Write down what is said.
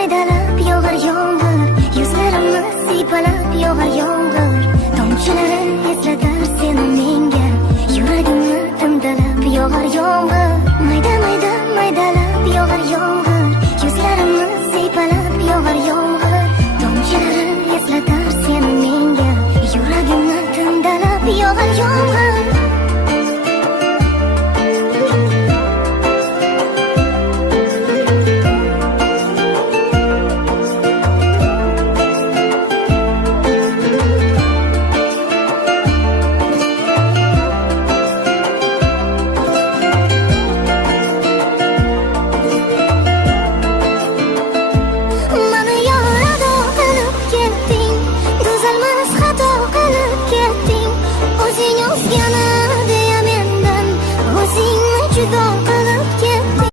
maydalab yog'ar yomg'ir, yuzlarimni siypalab yog'ar yomg'ir. Tomchilari eslatar seni menga, yuragimni timdalab yog'ar yomg'ir. Mayda maydalab yog'ar yomg'ir.